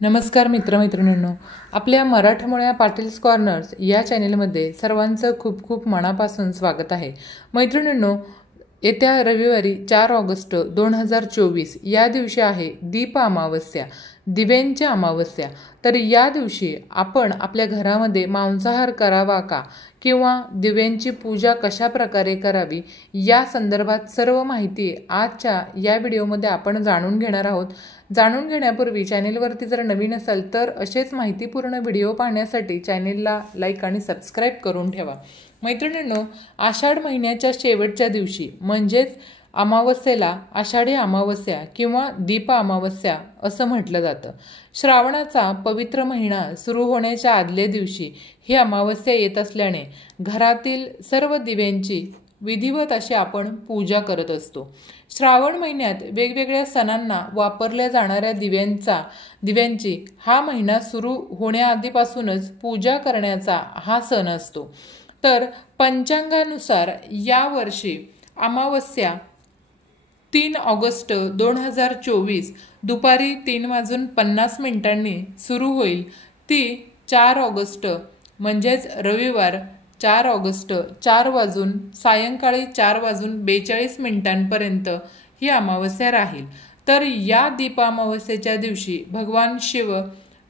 नमस्कार मित्रमैत्रिणींनो, आपल्या मराठमोळ्या पाटील्स कॉर्नर्स या चॅनेलमध्ये सर्वांचं खूप खूप मनापासून स्वागत आहे. मैत्रिणींनो, येत्या रविवारी 4 ऑगस्ट 2024 या दिवशी आहे दीप अमावस्या, दिव्यांची अमावस्या. तर या दिवशी आपण आपल्या घरामध्ये मांसाहार करावा का किंवा दिव्यांची पूजा कशा प्रकारे करावी या संदर्भात सर्व माहिती आजच्या या व्हिडिओमध्ये आपण जाणून घेणार आहोत. जाणून घेण्यापूर्वी चॅनेलवरती जर नवीन असाल तर असेच माहितीपूर्ण व्हिडिओ पाहण्यासाठी चॅनेलला लाईक आणि सबस्क्राईब करून ठेवा. मैत्रिणींनो, आषाढ महिन्याच्या शेवटच्या दिवशी म्हणजेच अमावस्येला आषाढी अमावस्या किंवा दीप अमावस्या असं म्हटलं जातं. श्रावणाचा पवित्र महिना सुरू होण्याच्या आदल्या दिवशी ही अमावस्या येत असल्याने घरातील सर्व दिव्यांची विधिवत अशी आपण पूजा करत असतो. श्रावण महिन्यात वेगवेगळ्या सणांना वापरल्या जाणाऱ्या दिव्यांची हा महिना सुरू होण्याआधीपासूनच पूजा करण्याचा हा सण असतो. तर पंचांगानुसार यावर्षी अमावस्या 3 ऑगस्ट 2024 दुपारी 3:50 सुरू होईल. ती 4 ऑगस्ट म्हणजेच रविवार 4 ऑगस्ट सायंकाळी 4:42 ही अमावस्या राहील. तर या दीप अमावस्येच्या दिवशी भगवान शिव,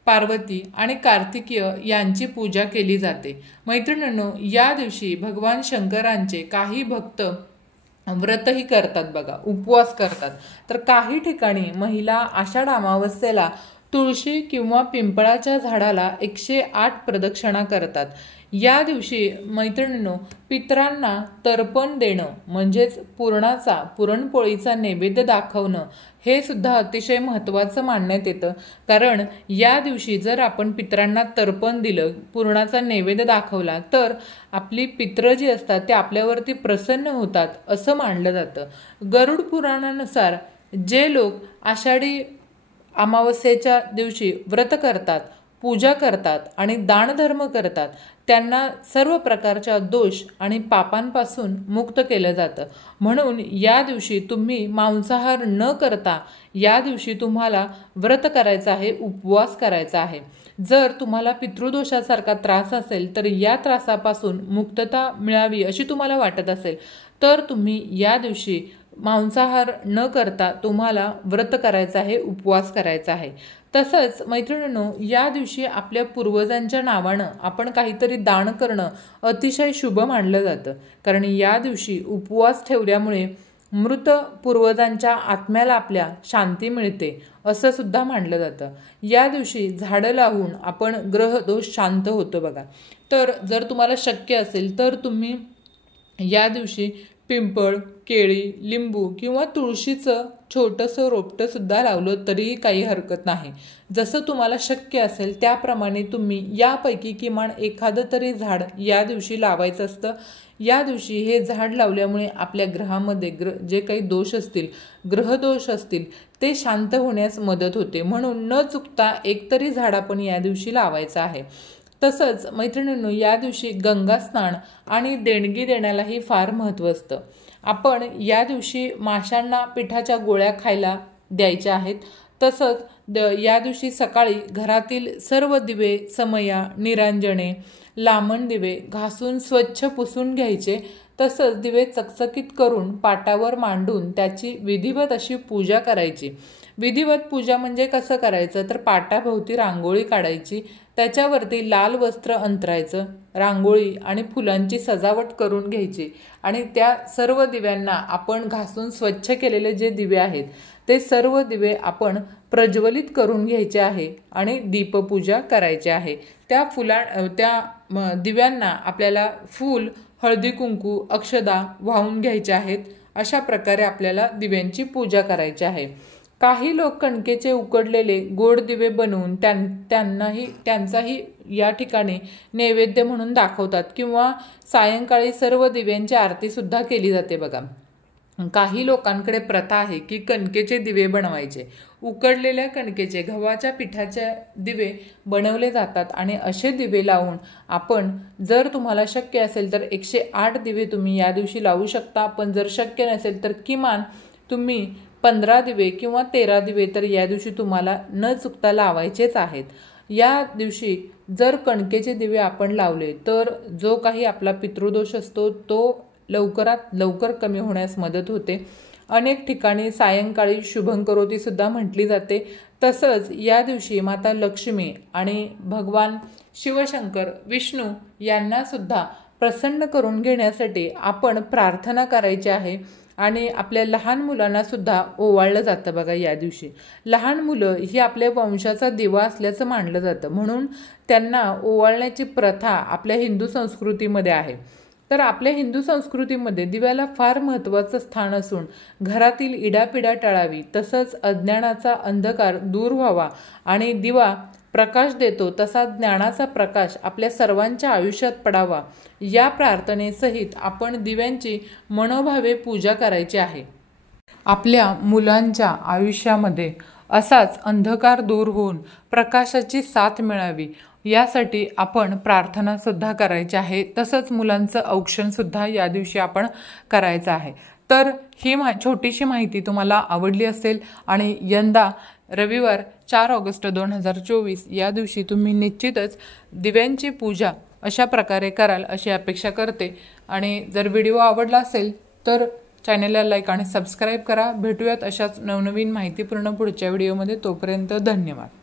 पार्वती आणि कार्तिकेय यांची पूजा केली जाते. मैत्रिणींनो, या दिवशी भगवान शंकरांचे काही भक्त व्रतही करतात बघा, उपवास करतात. तर काही ठिकाणी महिला आषाढ अमावस्येला तुळशी किंवा पिंपळाच्या झाडाला 108 प्रदक्षिणा करतात. या दिवशी मैत्रिणींनो, पितरांना तर्पण देणं म्हणजेच पुरणपोळीचा नैवेद्य दाखवणं हे सुद्धा अतिशय महत्त्वाचं मानण्यात येतं. कारण या दिवशी जर आपण पितरांना तर्पण दिलं, पुरणाचा नैवेद्य दाखवला, तर आपली पित्र जी असतात ते आपल्यावरती प्रसन्न होतात असं मानलं जातं. गरुड पुराणानुसार जे लोक आषाढी अमावस्येच्या दिवशी व्रत करतात, पूजा करतात आणि दानधर्म करतात त्यांना सर्व प्रकारच्या दोष आणि पापांपासून मुक्त केलं जातं. म्हणून या दिवशी तुम्ही मांसाहार न करता या दिवशी तुम्हाला व्रत करायचं आहे, उपवास करायचा आहे. जर तुम्हाला पितृदोषासारखा त्रास असेल तर या त्रासापासून मुक्तता मिळावी अशी तुम्हाला वाटत असेल तर तुम्ही या दिवशी मांसाहार न करता तुम्हाला व्रत करायचं आहे, उपवास करायचा आहे. तसंच मैत्रिणींनो, या दिवशी आपल्या पूर्वजांच्या नावानं आपण काहीतरी दान करणं अतिशय शुभ मानलं जातं. कारण या दिवशी उपवास ठेवल्यामुळे मृत पूर्वजांच्या आत्म्याला आपल्या शांती मिळते असं सुद्धा मानलं जातं. या दिवशी झाडं लावून आपण ग्रहदोष शांत होतो बघा. तर जर तुम्हाला शक्य असेल तर तुम्ही या दिवशी पिंपळ, केळी, लिंबू किंवा तुळशीचं छोटंसं रोपटं सुद्धा लावलं तरीही काही हरकत नाही. जसं तुम्हाला शक्य असेल त्याप्रमाणे तुम्ही यापैकी किमान एखादं तरी झाड या दिवशी लावायचं असतं. या दिवशी हे झाड लावल्यामुळे आपल्या ग्रहामध्ये जे काही दोष असतील, ग्रहदोष असतील, ते शांत होण्यास मदत होते. म्हणून न चुकता एकतरी झाड आपण या दिवशी लावायचं आहे. तसंच मैत्रिणींनो, या दिवशी गंगा स्नान आणि देणगी देण्यालाही फार महत्त्व असतं. आपण या दिवशी माशांना पिठाच्या गोळ्या खायला द्यायच्या आहेत. तसंच या दिवशी सकाळी घरातील सर्व दिवे, समया, निरांजने, लामण दिवे घासून स्वच्छ पुसून घ्यायचे. तसंच दिवे चकचकीत करून पाटावर मांडून त्याची विधिवत अशी पूजा करायची. विधिवत पूजा म्हणजे कसं करायचं तर पाटाभोवती रांगोळी काढायची, त्याच्यावरती लाल वस्त्र अंतरायचं, रांगोळी आणि फुलांची सजावट करून घ्यायची आणि त्या सर्व दिव्यांना आपण घासून स्वच्छ केलेले जे दिवे आहेत ते सर्व दिवे आपण प्रज्वलित करून घ्यायचे आहे आणि दीपपूजा करायची आहे. त्या दिव्यांना आपल्याला फूल, हळदी कुंकू, अक्षदा वाहून घ्यायचे आहेत. अशा प्रकारे आपल्याला दिव्यांची पूजा करायची आहे. काही लोक कणकेचे उकडलेले गोड दिवे बनवून त्यांचाही या ठिकाणी नैवेद्य म्हणून दाखवतात किंवा सायंकाळी सर्व दिव्यांची आरती सुद्धा केली जाते बघा. काही लोकांकडे प्रथा आहे की कणकेचे दिवे बनवायचे. उकडलेल्या कणकेचे, गव्हाच्या पिठाचे दिवे बनवले जातात आणि असे दिवे लावून आपण, जर तुम्हाला शक्य असेल तर 108 दिवे तुम्ही या दिवशी लावू शकता. पण जर शक्य नसेल तर किमान तुम्ही 15 दिवे किंवा 13 दिवे तर या दिवशी तुम्हाला न चुकता लावायचेच आहेत। या दिवशी जर कणकेचे दिवे आपण लावले तर जो काही आपला पितृदोष असतो तो लवकरात लवकर कमी होण्यास मदत होते। अनेक ठिकाणी सायंकाळी शुभंकरोती सुद्धा म्हटली जाते। तसंच या दिवशी माता लक्ष्मी आणि भगवान शिवशंकर विष्णू यांना सुद्धा प्रसन्न करून घेण्यासाठी आपण प्रार्थना करायची आहे। आणि आपल्या लहान मुलांना सुद्धा ओवाळलं जातं बघा। या दिवशी लहान मुलं ही आपल्या वंशाचा दिवा असल्याचं मानलं जातं, म्हणून त्यांना ओवाळण्याची प्रथा आपल्या हिंदू संस्कृतीमध्ये आहे। तर आपल्या हिंदू संस्कृतीमध्ये दिव्याला फार महत्त्वाचं स्थान असून घरातील इडापिडा टळावी, तसंच अज्ञानाचा अंधकार दूर व्हावा आणि दिवा प्रकाश देतो तसा ज्ञानाचा प्रकाश आपल्या सर्वांच्या आयुष्यात पडावा, या प्रार्थनेसहित आपण दिव्यांची मनोभावे पूजा करायची आहे। आपल्या मुलांच्या आयुष्यामध्ये असाच अंधकार दूर होऊन प्रकाशाची साथ मिळावी यासाठी आपण प्रार्थना सुद्धा करायची आहे। तसंच मुलांचं औक्षण सुद्धा या दिवशी आपण करायचं आहे। तर ही छोटीशी माहिती तुम्हाला आवडली असेल आणि यंदा रविवार 4 ऑगस्ट 2024 या दिवशी तुम्ही निश्चितच दिव्यांची पूजा अशा प्रकारे कराल अशी अपेक्षा करते। आणि जर व्हिडिओ आवडला असेल तर चॅनलला लाईक आणि सबस्क्राईब करा। भेटूयात अशाच नवनवीन माहितीपूर्ण पुढच्या व्हिडिओमध्ये। तोपर्यंत धन्यवाद।